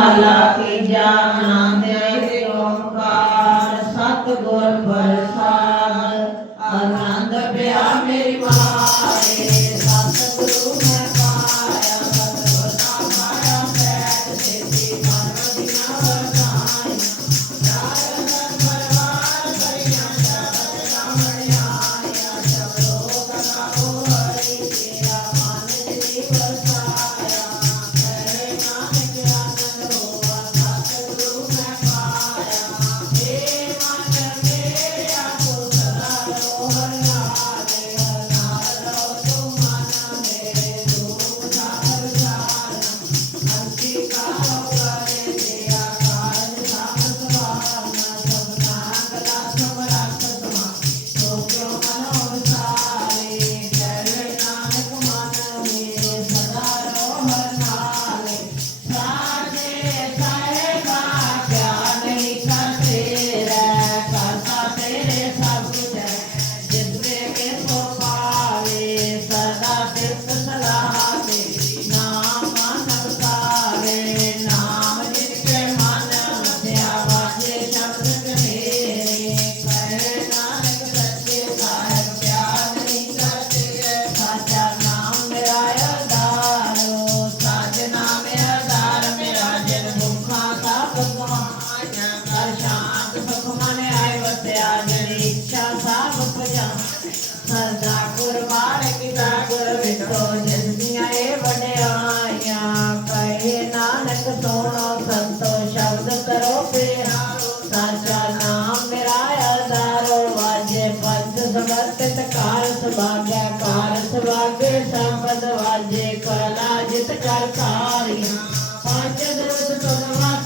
ਅੱਲਾ ਤੇਜਾ ਅਨੰਦ ਹੈ ਓਮਕਾਰ ਸਤਿਗੁਰ ठाकुर माणक ठाकुर विठो जल्दियां ए वॾियाया कहे नानक सोनो संतो शब्द करो प्यारो साचा नाम मेरा आधारो वाजे पंच समर्पित कार सुभाग्या कार सुभाग्य संपद वाजे कला जित कर सारिया पंच द्रुत सुनवा